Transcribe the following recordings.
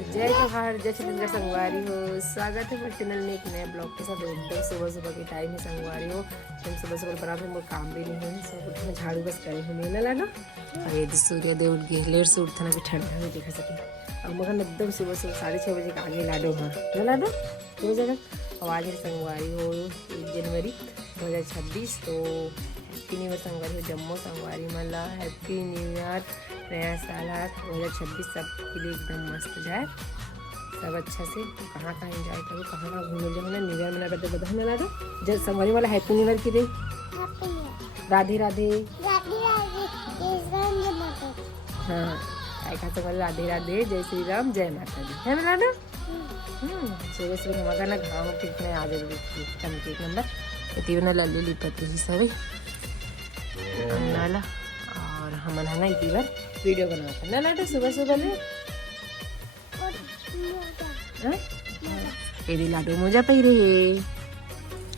जय जोहार, जय छत्तीसगढ़ संगवारी हो। स्वागत है मेरे चैनल में एक नए ब्लॉग के साथ। एकदम सुबह सुबह के टाइम है संगवारी हो। हम सुबह सुबह बराबर मोर काम भी नहीं है, सब उठे झाड़ू बस करे हुए ना लाना। और ये सूर्य देव उठ गए, लेट से उठना भी ठंडा में देखा सके। और मगर एकदम सुबह सुबह 6:30 बजे के आगे लाडो हाँ ना लाडो हो जाएगा। और आज है संगवारी हो 1 जनवरी 2026। तो हैप्पी न्यू ईयर संगवारी हो, जम्मू संगवारी मला हैप्पी न्यू ईयर। नया साल 2026 सबके लिए एकदम मस्त जाए, सब अच्छा से। कहाँ कहाँ एंजॉय करो, कहाँ कहाँ घूमने जाओ ना। न्यू ईयर मना करते बता ना लाडो। जब संगवारी वाला हैप्पी न्यू ईयर की दे, राधे राधे। हाँ ऐसा तो राधे राधे, जय श्री राम, जय माता दी है ना लाडो। सुबह सुबह मगर ना घाव कितने आ जाए चमके एक नंबर इतनी ना लल्लू लिपत ही सब नाला। और हमन है ना इतनी बार वीडियो बनाता ना लाडो सुबह सुबह ले। ये लाडो मोजा पहिरे है,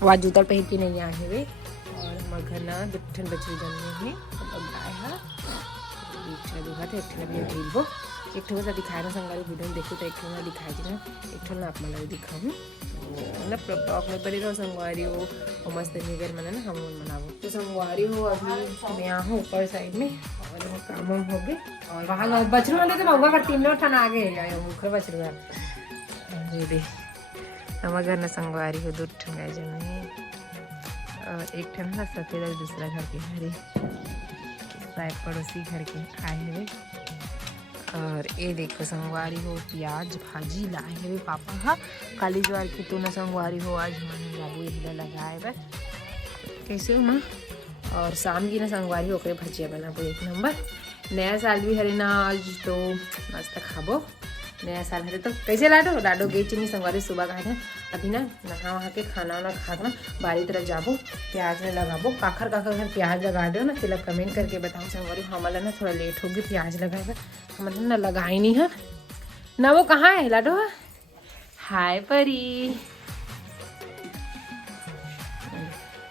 वहाँ जूता पहन के नहीं आए वे। और हमारे घर ना दुठन बछड़ी जन्मे है, मतलब गाय है दुहा थे। एक भी ढील एक ठो सा दिखाए ना संगारी वीडियो में देखो तो एक ठो ना दिखाई थी ना, एक ठो ना आप मला दिखाऊँ मतलब ब्लॉग में बड़ी रहो संगवारी हो। और मस्त न्यू ईयर मना ना हम मनाओ तो संगवारी हो। अभी मैं यहाँ हूँ ऊपर साइड में और वो काम वाम हो गए। और वहाँ बछरू वाले तो मऊगा कर 3 ठन आ गए मुखर बछरू ये दे हमारे घर ना संगवारी हो 2 ठन गाय जन्मे। और एक ठन ना सफेद और दूसरा घर के हरे शायद पड़ोसी घर के आए हुए। और ये देखो संगवारी हो प्याज भाजी लाए हुए पापा हा काली ज्वार की तो ना संगवारी हो। आज हमारे बाबू इधर लगाए बस कैसे हो माँ। और शाम की ना संगवारी हो के भजिया बना वो 1 नंबर। नया साल भी हरे ना आज तो मस्त खाबो। नया साल हरे तो कैसे लाडो लाडो गई चीनी संगवारी सुबह का है। अभी ना नहा वहा के खाना वाना खाना बारी तरफ जाबो, प्याज में लगाबो। काखर काखर घर प्याज लगा दो ना, फिर कमेंट करके बताओ संगवारी। हमारा ना थोड़ा लेट होगी प्याज लगाए, हमारे ना लगाई नहीं है ना। वो कहाँ है लाडो? हाय परी।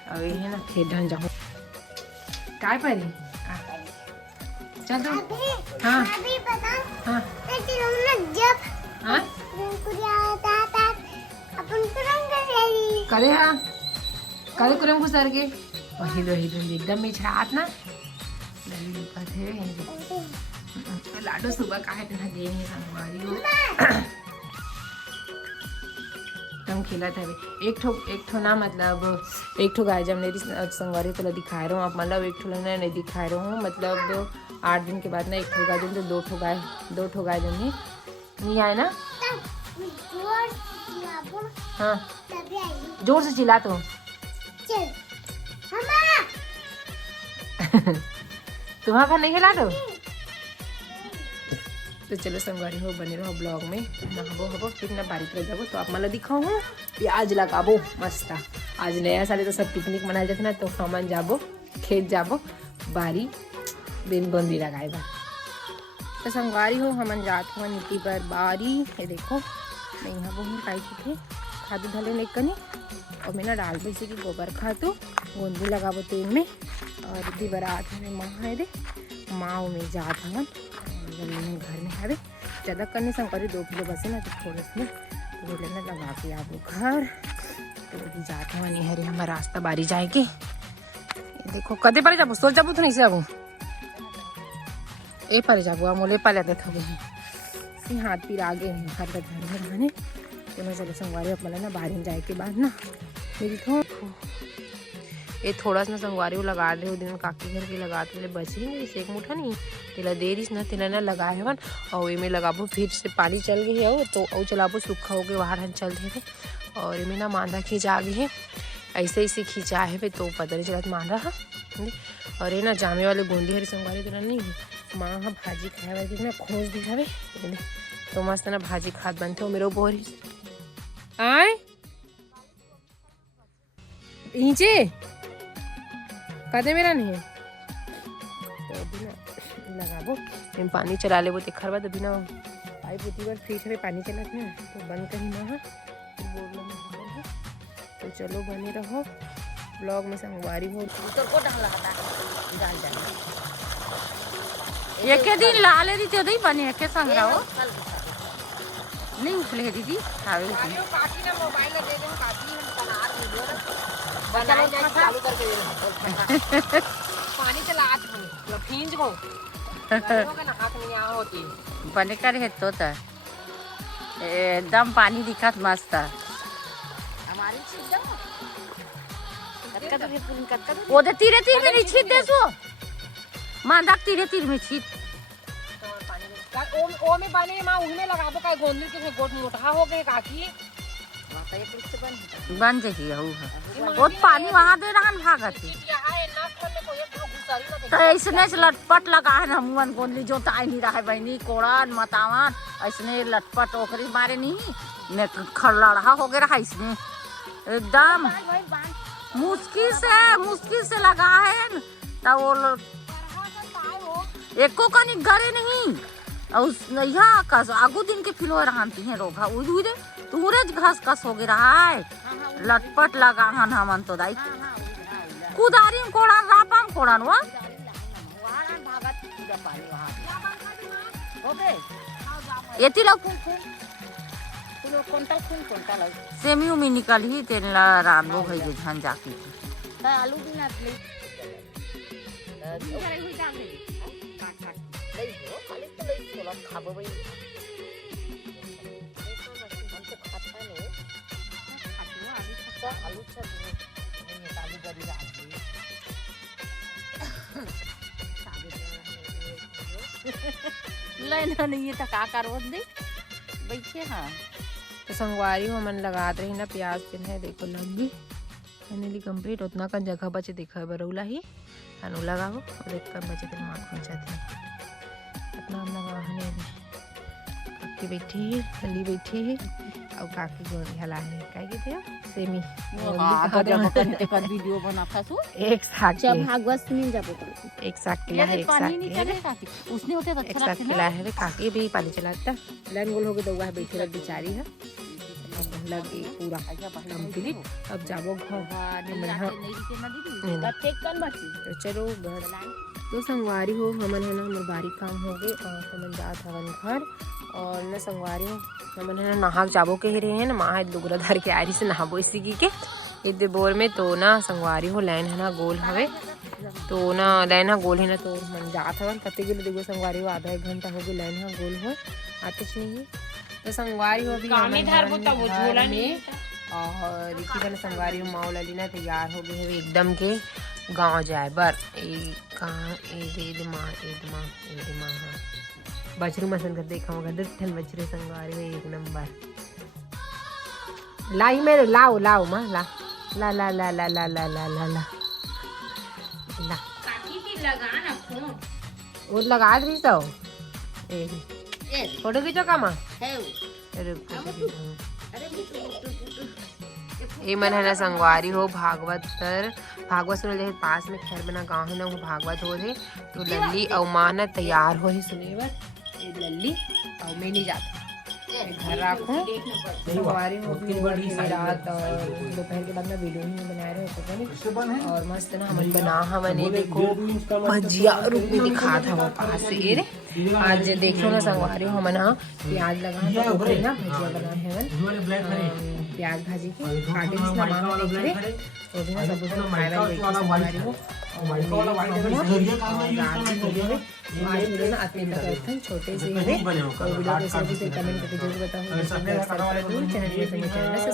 अभी है ना खेडन जाओ काय परी चल तो हाँ हाँ करे हाँ करे कुरम को सर के वही दो एकदम में छात ना लाडो सुबह का है ना गए हैं संगवारी हो तम खिला था। एक ठो ना मतलब एक ठो गाय जब मेरी संगवारी तो दिखा रहा हूँ आप मतलब एक ठो ना नहीं दिखा रहा हूँ मतलब 8 दिन के बाद ना 1 ठो गाय जम तो 2 ठो गाय जम नहीं आए ना। हाँ जोर से चिल्ला तो तुम्हारा घर नहीं हिला तो चलो संगवारी हो बने रहो ब्लॉग में। नहाबो हबो फिर ना बारी पर जाबो तो आप मला दिखाओ हूँ प्याज लगाबो मस्त। आज नया साल तो सब पिकनिक मनाए जाते ना तो हमन जाबो खेत जाबो बारी बिन बंदी लगाएगा तो संगवारी हो हमन जात हुआ नीति पर बारी। ये देखो मैं यहाँ बहुत काई थे खादू धले नहीं कनी और मैं ना डाल दे कि गोबर खादू गोंदी लगाबो तेल में। और इतनी बारात में माँ है दे माँ में जात हवन घर में है ज़्यादा करने संगवारी 2 किलो बसे ना तो थोड़ा सा बोले ना लगा के आबो घर तो अभी जात हवन नहीं है हमारा रास्ता बारी जाएगी। देखो कदे पर जाबो सोच जाबो तो नहीं से आबो ए पर जाबो मोले पाले थे थोड़े हाथ पीर आगे हैं घर घर में रहने तो मैं चलो संगवारी अपना ना बाहर में जाए के बाद ना मेरी ये थोड़ा सा संगवारी वो लगा दे दिन काकी घर के लगाते बची नहीं एक मुठा नहीं तेला दे रही ना तेला ना लगाए हवन। और ये में लगाबो फिर से पानी चल गई है तो और चलाबो सूखा हो गए बाहर चल थे। और ये में ना मांदा खींचा गई है ऐसे ऐसे खींचा है तो पता नहीं चला मांदा है। और ये ना जामे वाले गोंदी हरी संगवारी तो नहीं है माँ हाँ भाजी खाए वाली ना खोज दी है तो मस्त ना भाजी खाद बनते हो मेरे बोर आए नीचे कदे मेरा नहीं तो अभी ना लगाबो पानी चला ले वो देखा तभी ना पाइप होती बार फ्रिज में पानी चला था तो बंद करी ना तो चलो बने रहो ब्लॉग में संगवारी हो तो को डाल एक दिन लाले दी तो पानी एक संग रहो नहीं उखले है दीदी खावे की काकी ना मोबाइल दे दे काकी हम बना वीडियो ना बनाए जाए चालू करके दे पानी चला आज हम फींज को लोग ना हाथ में आ होती बने कर है तो एकदम पानी दिखत मस्त हमारी चीज वो दे तीरे तीर में नहीं छीट दे सो मांदा तीरे तीर में छीट ओ में बने मां उहने लगाबो काय गोंदली के गोट मोटा हो गए काकी बन जाही बहुत पानी वहां दे रहन भागत तो ऐसने लटपट लगा है हमन गोंदली जो ताई नहीं रहा बहनी कोड़न मतावन ऐसने लटपट ओकरी मारे नहीं ने खड़लड़ा हो गया इसमें एकदम मुश्किल से लगा है तब वो एको कनी गरे नहीं और यहाँ कस आगू दिन के फिलो रहती हैं रोगा उधर तूरे घास कस हो गया है लटपट लगा हन हमन तो दाई कुदारी में कोड़न रापा में कोड़न वा ये तिला सेमी उमी निकल ही तेन ला रानबो भई जे झन जाकी आलू भी ना ले खाबो भाई आलू लाइन नहीं है का रोज दे बैठे हाँ तो संगवारी हो मन लगात रही ना प्याज पिन है देखो लगी फाइनली कंप्लीट उतना का जगह बचे देखा बरौला ही अनु लगाओ और एक कम बचे तो मां खोचा थे अपना हम लगा हने काकी बैठी है हली बैठी है और काकी गोरी हला है काई के थे सेमी एक वीडियो बना फसो एक साथ जब भागवत मिल जाबो एक साथ किला है एक साथ उसने होते एक साथ किला है काकी भी पानी चलाता लाइन गोल हो गए दौगा है बैठी रह बेचारी है लगी पूरा कंप्लीट अब जाबो घर तो चलो घर तो संगवारी हो हमन है ना हमार बारी काम हो गए और हमन जात हवन घर और न संगवारी हो हमन है ना नहा जाबो के रहे हैं ना माँ दुगरा धर के आरी से नहाबो इसी के इधर बोर में तो ना संगवारी हो लाइन है ना गोल हवे तो ना लाइन है गोल है ना तो मन जात हवन कते के देखो संगवारी हो आधा एक घंटा हो गए लाइन है गोल हो आते नहीं है तो संगवारी हो भी और रीति बन संगवारी हो माओ लली ना तैयार हो गए है एकदम के गांव जाए बर बछरू मसन कर देखा होगा दुठन बछरू संगवारी में एक नंबर लाई मेरे लाओ लाओ मां ला ला ला ला ला ला ला ला ला ला ला काकी की लगा ना फोन वो लगा दी तो फोटो खींचो का मां ये मन है ना संगवारी हो भागवत सुन ले पास में खैर बना गाँव है ना वो भागवत हो रहे तो लल्ली और माँ ना तैयार हो रही सुने बर लल्ली और मैं नहीं जाता घर रखूँ संगवारी हो रात और दोपहर के बाद में वीडियो ही बनाए रहे और मस्त ना हमन बना हमने देखो भजिया रूप में दिखा था वो पास से रे आज देखो ना संगवारी हो हमन हाँ प्याज लगा ना भजिया बना है प्याज भाजी के काटे ना मां देख रहे तो भी ना सब कुछ खाएगा देखो संगवारी हो और आज वीडियो ना आते हैं छोटे से है और वीडियो कैसे कमेंट करके जरूर बताओ चैनल